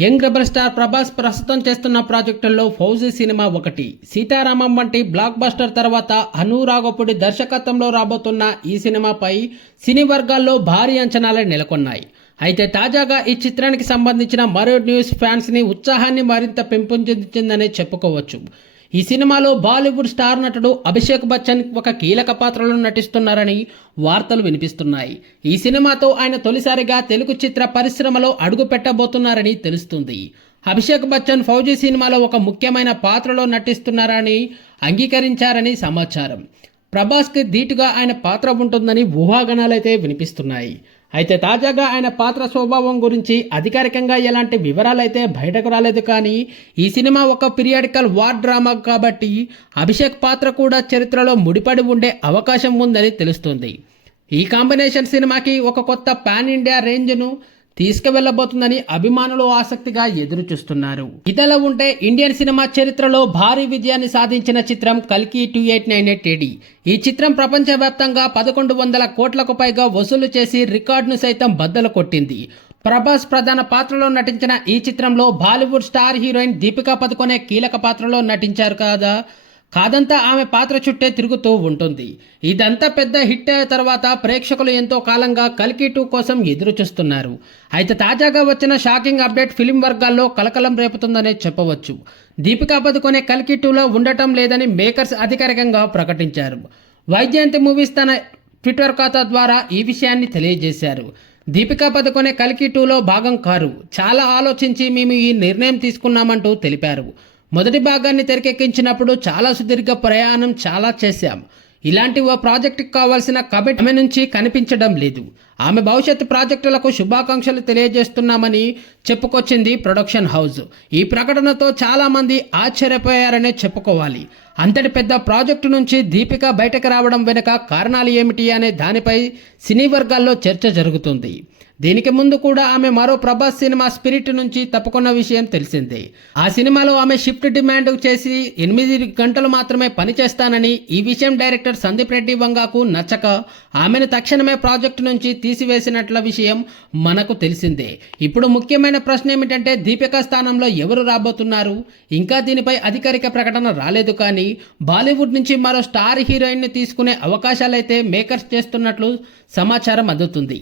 Young rebel star Prabhas ప్రస్తుతం చేస్తున్న ప్రాజెక్టుల్లో fauji cinema ఒకటి. సీతారామం వంటి బ్లాక్ బస్టర్ తర్వాత అనురాగపుడి దర్శకత్వంలో రాబోతున్న ఈ సినిమాపై సినీ వర్గాల్లో భారీ అంచనాలే నెలకొన్నాయి. అయితే తాజాగా ఈ చిత్రానికి సంబంధించిన మరో న్యూస్ ఫ్యాన్స్ని ఉత్సాహాన్ని మరింత పెంపొందించిందనే చెప్పుకోవచ్చు. ఈ సినిమాలో బాలీవుడ్ స్టార్ నటుడు అభిషేక్ బచ్చన్ ఒక కీలక పాత్రలో నటిస్తున్నారని వార్తలు వినిపిస్తున్నాయి. ఈ సినిమాతో ఆయన తొలిసారిగా తెలుగు చిత్ర పరిశ్రమలో అడుగు పెట్టబోతున్నారని తెలుస్తుంది. అభిషేక్ బచ్చన్ ఫౌజీ సినిమాలో ఒక ముఖ్యమైన పాత్రలో నటిస్తున్నారని అంగీకరించారని సమాచారం. ప్రభాస్కి ధీటుగా ఆయన పాత్ర ఉంటుందని ఊహాగానాలైతే వినిపిస్తున్నాయి. అయితే తాజాగా ఆయన పాత్ర స్వభావం గురించి అధికారికంగా ఎలాంటి వివరాలైతే బయటకు రాలేదు కానీ ఈ సినిమా ఒక పీరియాడికల్ వార్ డ్రామా కాబట్టి అభిషేక్ పాత్ర కూడా చరిత్రలో ముడిపడి ఉండే అవకాశం ఉందని తెలుస్తుంది. ఈ కాంబినేషన్ సినిమాకి ఒక కొత్త పాన్ ఇండియా రేంజ్ను తీసుకువెళ్ళబోతుందని అభిమానులు ఆసక్తిగా ఎదురు చూస్తున్నారు ఇదిలా ఉంటే ఇండియన్ సినిమా చరిత్రలో భారీ విజయాన్ని సాధించిన చిత్రం కల్కి two eight nine eight A D ఈ చిత్రం ప్రపంచవ్యాప్తంగా పదకొండు వందల కోట్లకు పైగా వసూలు చేసి రికార్డును సైతం బద్దలు కొట్టింది. ప్రభాస్ ప్రధాన పాత్రలో నటించిన ఈ చిత్రంలో Bollywood star heroine Deepika Padukone కీలక పాత్రలో నటించారు కదా. కాదంతా ఆమె పాత్ర చుట్టే తిరుగుతూ ఉంటుంది. ఇదంతా పెద్ద హిట్ అయిన తర్వాత ప్రేక్షకులు ఎంతో కాలంగా కల్కి టూ కోసం ఎదురు చూస్తున్నారు అయితే తాజాగా వచ్చిన షాకింగ్ అప్డేట్ ఫిలిం వర్గాల్లో కలకలం రేపుతుందనే చెప్పవచ్చు. దీపికా పదుకొనే కల్కి టూలో ఉండటం లేదని మేకర్స్ అధికారికంగా ప్రకటించారు. వైజయంతి మూవీస్ తన ట్విట్టర్ ఖాతా ద్వారా ఈ విషయాన్ని తెలియజేశారు. దీపికా పదుకొనే కల్కి టూలో భాగం కారు. చాలా ఆలోచించి మేము ఈ నిర్ణయం తీసుకున్నామంటూ తెలిపారు. మొదటి భాగాన్ని తెరకెక్కించినప్పుడు చాలా సుదీర్ఘ ప్రయాణం చాలా చేశాం. ఇలాంటి ఓ ప్రాజెక్టుకు కావాల్సిన కమిట్మెంట్ నుంచి కనిపించడం లేదు. ఆమె భవిష్యత్తు ప్రాజెక్టులకు శుభాకాంక్షలు తెలియజేస్తున్నామని చెప్పుకొచ్చింది ప్రొడక్షన్ హౌస్. ఈ ప్రకటనతో చాలామంది ఆశ్చర్యపోయారనే చెప్పుకోవాలి. అంతటి పెద్ద ప్రాజెక్టు నుంచి దీపిక బయటకు రావడం వెనుక కారణాలు ఏమిటి అనే దానిపై సినీ వర్గాల్లో చర్చ జరుగుతుంది. దీనికి ముందు కూడా ఆమె మరో ప్రభాస్ సినిమా స్పిరిట్ నుంచి తప్పుకున్న విషయం తెలిసిందే. ఆ సినిమాలో ఆమె షిఫ్ట్ డిమాండ్ చేసి ఎనిమిది గంటలు మాత్రమే పనిచేస్తానని ఈ విషయం డైరెక్టర్ సందీప్ రెడ్డి వంగాకు నచ్చక ఆమెను తక్షణమే ప్రాజెక్టు నుంచి తీసివేసినట్ల విషయం మనకు తెలిసిందే. ఇప్పుడు ముఖ్యమైన ప్రశ్న ఏమిటంటే దీపిక స్థానంలో ఎవరు రాబోతున్నారు? ఇంకా దీనిపై అధికారిక ప్రకటన రాలేదు కానీ బాలీవుడ్ నుంచి మరో స్టార్ హీరోయిన్ని తీసుకునే అవకాశాలైతే మేకర్స్ చేస్తున్నట్లు సమాచారం అందుతుంది.